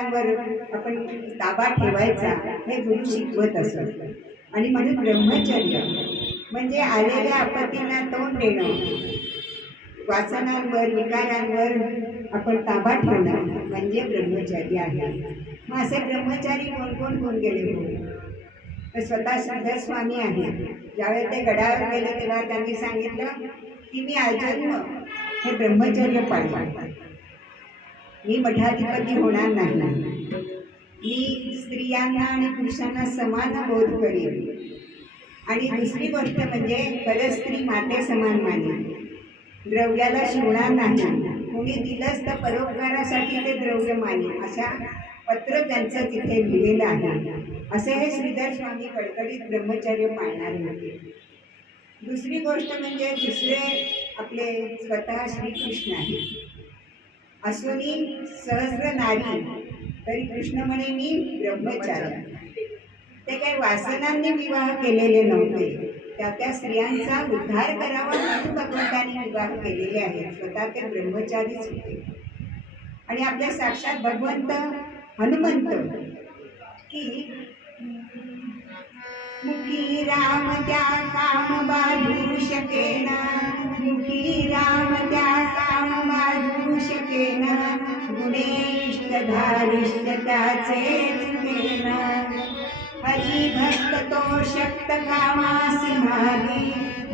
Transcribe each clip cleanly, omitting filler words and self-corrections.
विकारांवर आपण ताबा ठेवायचा हे गुरु शिकवत असत. आणि म्हणून ब्रह्मचर्य म्हणजे आलेल्या आपत्तींना तोंड देणं, वासनांवर विकारांवर आपण ताबा ठेवणं म्हणजे ब्रह्मचर्य आहे. मग असे ब्रह्मचारी कोण कोण होऊन गेले हो? तर स्वतः श्रीधर स्वामी आहे. ज्यावेळी ते गडावर गेले तेव्हा त्यांनी सांगितलं की मी आजन्म हे ब्रह्मचर्य पाळलं, मी मठाधिपती होणार नाही, मी स्त्रियांना आणि पुरुषांना समान बोध करेन, आणि दुसरी गोष्ट म्हणजे परस्त्री माते समान मानेन, द्रव्याला शिवणार नाही, कोणी दिलंच तर परोपकारासाठी ते द्रव्य मानेन, अशा पत्र त्यांचं तिथे लिहिलेलं आहे. असे हे श्रीधर स्वामी कडकडीत ब्रह्मचर्य पाळणारे होते. दुसरी गोष्ट म्हणजे दुसरे आपले स्वतः श्रीकृष्ण आहे. असूनी सहस्र नारी तरी कृष्ण म्हणे मी ब्रह्मचारी. ते काही वासनांनी विवाह केलेले नव्हते, त्या स्त्रियांचा उद्धार करावा म्हणून भगवंतांनी विवाह केलेले आहेत. स्वतः ते ब्रह्मचारीच होते. आणि आपल्या साक्षात भगवंत हनुमंत की मुखी राम त्या काम बाजू शकेना, मुखी राम त्या काम बाजू शकेना, गुणेष्ट धारिष्ट त्याचे चुकेना, हरी भक्त तो शक्त कामासी मागे,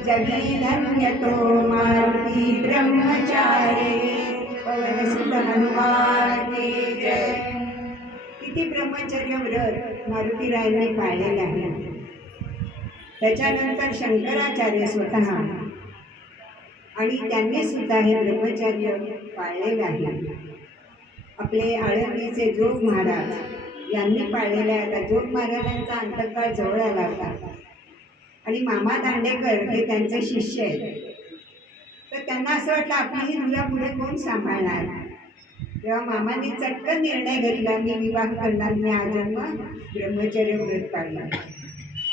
जगी धन्य तो मारुती ब्रह्मचारी. पवन सुत हनुमान की जय. किती ब्रह्मचर्य व्रत मारुतीरायांनी पाळलेले आहे. त्याच्यानंतर शंकराचार्य स्वतः आणि त्यांनी सुद्धा हे ब्रह्मचर्य पाळलेले आहे. आपले आळंदीचे जोग महाराज यांनी पाळलेले आहेत. जोग महाराजांचा अंतकाळ जवळ आला होता आणि मामा दांडेकर हे त्यांचे शिष्य आहेत. तर त्यांना असं वाटलं आपली ही मुलं पुढे कोण सांभाळणार. तेव्हा मामांनी चटकन निर्णय घेतला, मी विवाह करणार, मी आजन्म ब्रह्मचर्य व्रत पाळणार.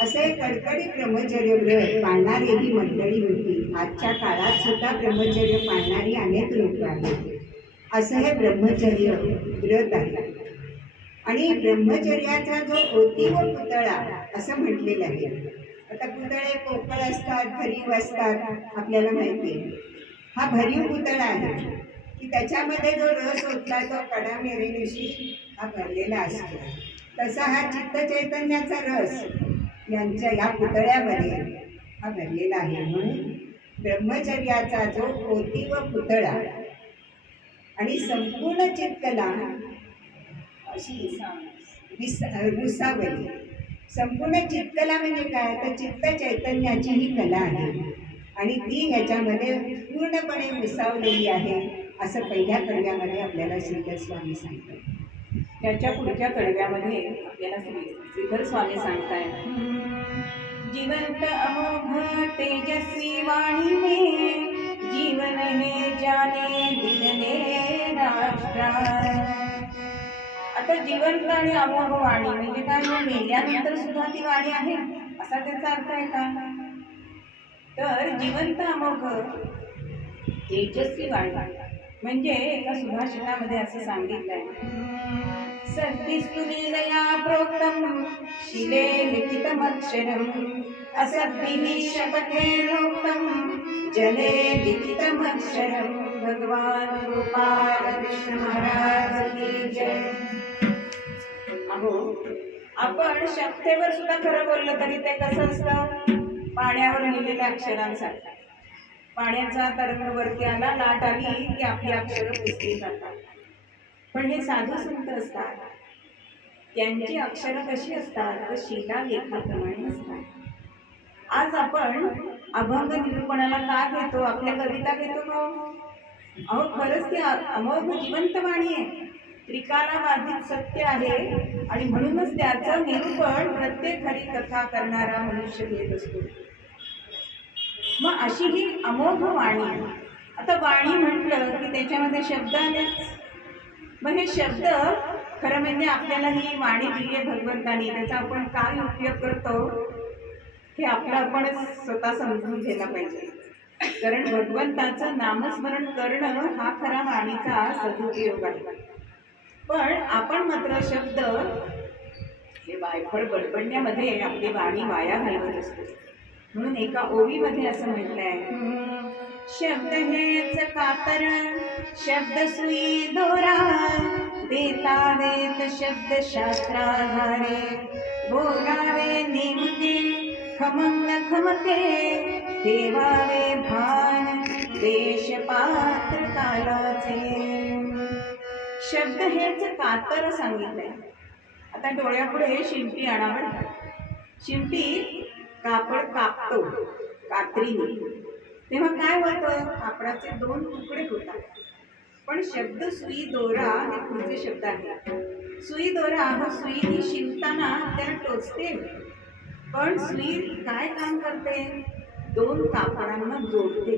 असे कडकडीत ब्रह्मचर्य व्रत पाळणारी ही मंडळी होती. आजच्या काळात सुद्धा ब्रह्मचर्य पाळणारी अनेक लोक आहेत. असं हे ब्रह्मचर्य व्रत आहे. आणि ब्रह्मचर्याचा जो ओती व पुतळा असं म्हटलेलं आहे. आता पुतळे पोकळ असतात, भरीव असतात, आपल्याला माहिती आहे. हा भरीव पुतळा आहे की त्याच्यामध्ये जो रस ओतला तो कडा मेरेनिशी हा भरलेला असतो. तसा हा चित्त चैतन्याचा रस यांच्या या पुतळ्यामध्ये हा भरलेला आहे. म्हणून ब्रह्मचर्याचा जो पोती व पुतळा आणि संपूर्ण चित्तकला अशी रुसावली. संपूर्ण चित्तकला म्हणजे काय, तर चित्त चैतन्याची ही कला आहे आणि ती ह्याच्यामध्ये पूर्णपणे विसावलेली आहे असं पहिल्या कडव्यामध्ये आपल्याला श्रीधर स्वामी सांगतात. त्याच्या पुढच्या कडव्यामध्ये आपल्याला श्रीधर स्वामी सांगतायत, जीवंत अमोघ तेजस्वी वाणी में, जीवन हे जाने दिलने राष्ट्रा. आता जिवंत आणि अमोघ वाणी म्हणजे काय, मेल्यानंतर सुद्धा ती वाणी आहे असा त्याचा अर्थ आहे का. तर जिवंत अमोघ तेजस्वी वाणी म्हणजे एका सुभाषितामध्ये असं सांगितलंय, सद्दिस्तुलीलया प्रोक्तम शिले लिखितमक्षरम, असद्भिः शपथे प्रोक्तम जले लिखितमक्षरम. भगवान गोपाल कृष्ण महाराज की जय. अहो, आपण शपथेवर सुद्धा खरं बोललं तरी ते कसं असतं, पाण्यावर लिहिलेल्या अक्षरांसारखं. पाण्याचा तरंग वरती आला, लाट आली की आपली अक्षरं पुसली जातात. पण हे साधू संत असतात, त्यांची अक्षरं कशी असतात, तर शिला लेखाप्रमाणे असतात. आज आपण अभंग निरूपणाला का घेतो, आपल्या कविता घेतो का? अहो, खरंच ती अमोघ जिवंत वाणी आहे, त्रिकालाबाधित सत्य आहे आणि म्हणूनच त्याचं निरूपण प्रत्येक हरी कथा करणारा मनुष्य घेत असतो. मग अशी ही अमोघ वाणी. आता वाणी म्हटलं की त्याच्यामध्ये शब्द आलेच. मग हे शब्द खरं म्हणजे आपल्याला ही वाणी दिली आहे भगवंतानी, त्याचा आपण काय उपयोग करतो हे आपलं आपणच स्वतः समजून घ्यायला पाहिजे. कारण भगवंताचं नामस्मरण करणं हा खरा वाणीचा सदुपयोग आहे. पण आपण मात्र शब्द हे वायफळ बडबडण्यामध्ये आपली वाणी वाया घालवत असतो. म्हणून एका ओवीमध्ये असं म्हटलंय, शब्द हेच कातर शब्द सुई दोरा, देता वेद शब्द शास्त्राधारे, बोलावे नेमके खमंग खमके, ठेवावे भान देश पात्र कालाचे. शब्द हेच कातर सांगितलंय. आता डोळ्यापुढे शिंपी आणावं. शिंपी कापड कापतो कात्रीने, तेव्हा काय होतं, कापडाचे 2 तुकडे होतात. पण शब्द सुई दोरा हे पुढचे शब्द आहेत. सुई दोरा हा सुई ही शिंपताना त्याला टोचते, पण सुई काय काम करते, 2 कापडांना जोडते.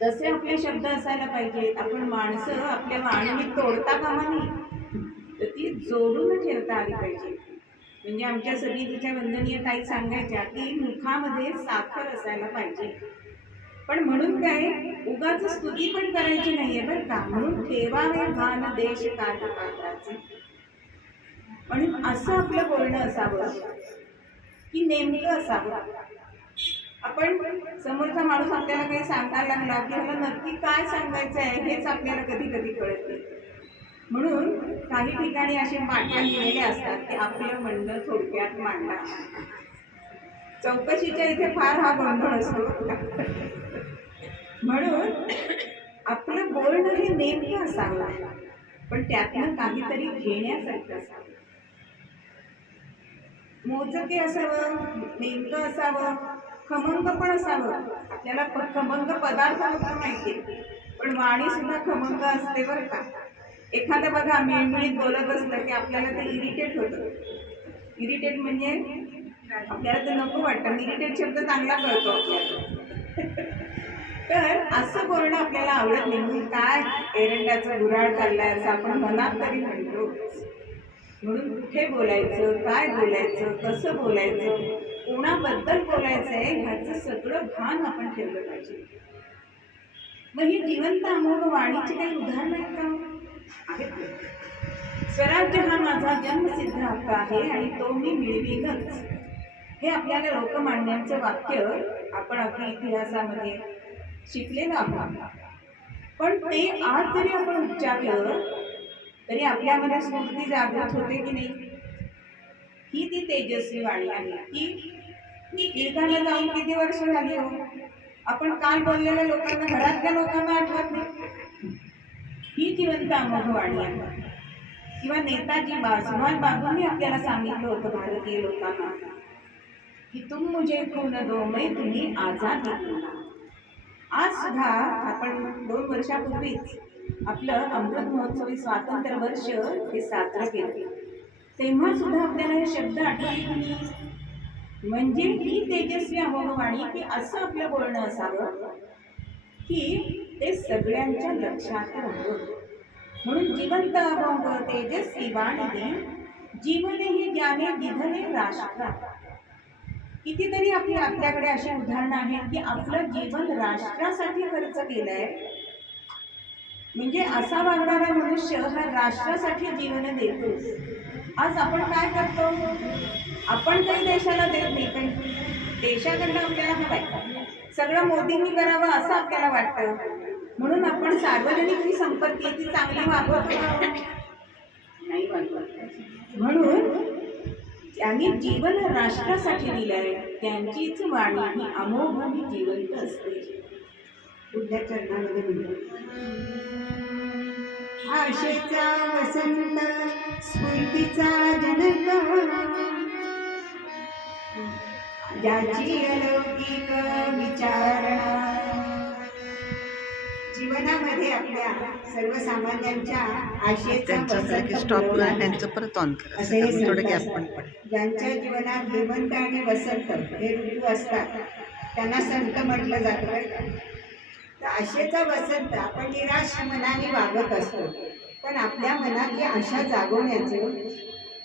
तसे आपले शब्द असायला पाहिजेत. आपण माणसं आपल्या वाणीने तोडता कामा नये, तर ती जोडून ठेवता आली पाहिजे. म्हणजे आमच्या समितीच्या वंदनीय ताई सांगायच्या की मुखामध्ये साखर असायला पाहिजे, पण म्हणून काय उगाच स्तुती पण करायची नाहीये बरं का. म्हणून ठेवावे भान देश काल पात्राचे. म्हणून असं आपलं बोलणं असावं की नेमकं असावं. आपण समोरचा माणूस आपल्याला काही सांगायला लागला की ह्याला नक्की काय सांगायचं आहे हेच आपल्याला कधी कधी कळत नाही. म्हणून काही ठिकाणी असे पाट्या लिहिलेल्या असतात की आपलं म्हणणं थोडक्यात मांडा. चौकशीच्या इथे फार हा गोंधळ असतो. म्हणून आपलं बोलणं हे नेमकं असावं, पण त्यातनं काहीतरी घेण्यासारखं असावं. मोजके असावं, नेमकं असावं, खमंग पण असावं. आपल्याला खमंग पदार्थ होता माहिती, पण वाणी सुद्धा खमंग असते बरं का. एखादं बघा मिळमिळीत बोलत असलं की आपल्याला ते इरिटेट होतं. इरिटेट म्हणजे आपल्याला ते नको वाटतं. इरिटेट शब्द चांगला कळतो आपल्याला. तर असं बोलणं आपल्याला आवडत नाही. म्हणून काय एरंडाचा गुऱ्हाळ चाललाय असं आपण मनात तरी म्हणतो. म्हणून कुठे बोलायचं, काय बोलायचं, कसं बोलायचं, कोणाबद्दल बोलायचंय ह्याचं सगळं भान आपण ठेवलं पाहिजे. मग ही जिवंत अमोघ वाणीची काही उदाहरणं आहेत का? आहेत. स्वराज्य हा माझा जन्मसिद्ध हक्क आहे आणि तो मी मिळवीनच, हे आपल्याला लोकमान्यांचं वाक्य आपण आपल्या इतिहासामध्ये शिकलेलं आहोत. पण ते आज जरी आपण उच्चारलं तरी आपल्यामध्ये स्फूर्ती जागृत होते की नाही. ही ती तेजस्वी वाणी आहे की कीर्तनाला जाऊन किती वर्ष झाली हो, आपण काल बोललेल्या लोकांना, घरातल्या लोकांना आठवत नाही. ही जिवंत अमोघ वाणी आहे. किंवा नेताजी सुभाष बाबूंनी आपल्याला सांगितलं होतं भारतीय लोकांना की तुम मुझे खून दो मैं तुम्ही आझाद दूंगा. आज सुद्धा आपण 2 वर्षापूर्वीच आपलं अमृत महोत्सवी स्वातंत्र्य वर्ष हे साजरं केलं. तेव्हा सुद्धा आपल्याला हे शब्द आठवले की नाही. म्हणजे ही तेजस्वी अमोघ वाणी की असं आपलं बोलणं असावं की ते सगळ्यांच्या लक्षात राहावं. म्हणून जिवंत अमोघ तेजस्वी वाणी जीवने ही ज्ञाने दिधने राष्ट्रा. कितीतरी आपल्याकडे अशी उदाहरणं आहेत की आपलं जीवन राष्ट्रासाठी खर्च केलंय. म्हणजे असा वागणारा मनुष्य हा राष्ट्रासाठी जीवन देतो. आज आपण काय करतो, आपण काही देशाला देत नाही, पण देशाकडनं आपल्याला हवंय सगळं मोदींनी करावं असं आपल्याला वाटतं. म्हणून आपण सार्वजनिक ही संपत्ती ती चांगली वापरतो नाही वापरत. म्हणून त्यांनी जीवन राष्ट्रासाठी दिलंय, त्यांचीच वाणी ही अमोघ आणि जिवंत असते. पुढल्या चरणामध्ये म्हणतो, आशेचा वसंत स्फूर्तीचा जनक, ज्याची अलौकिक विचारणा. जीवनामध्ये आपल्या सर्वसामान्यांच्या आशेचा वसंत असं हे सांगतात. ज्यांच्या जीवनात हेमंत आणि वसंत हे ऋतू असतात त्यांना संत म्हटलं जातं. तर आशेचा वसंत आपण निराश मनाने वागत असतो, पण आपल्या मनात ही आशा जागवण्याचं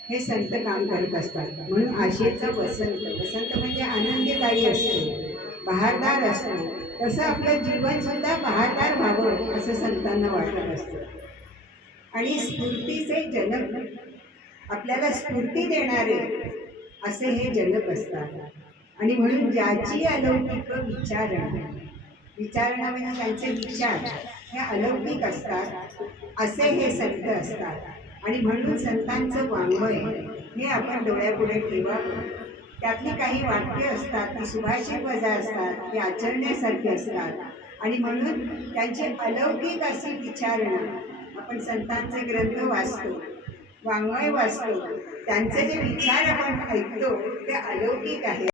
हे संत काम करत असतात. म्हणून आशेचं वसंत, वसंत म्हणजे आनंददायी असते, बहारदार असते. तसं आपलं जीवन सुद्धा बहारदार व्हावं असं संतांना वाटत असतं. आणि स्फूर्तीचे जनक, आपल्याला स्फूर्ती देणारे असे हे जनक असतात. आणि म्हणून ज्याची अलौकिक विचारणा, विचारणा म्हणजे त्यांचे विचार हे अलौकिक असतात असे हे संत असतात. आणि म्हणून संतांचं वाङ्मय हे आपण डोळ्यापुढे ठेवावं. त्यातली काही वाक्य असतात ती सुभाषित वजा असतात, ती आचरण्यासारखी असतात. आणि म्हणून त्यांची अलौकिक अशी विचारणा, आपण संतांचे ग्रंथ वाचतो, वाङ्मय वाचतो, त्यांचे जे विचार आपण ऐकतो ते अलौकिक आहे.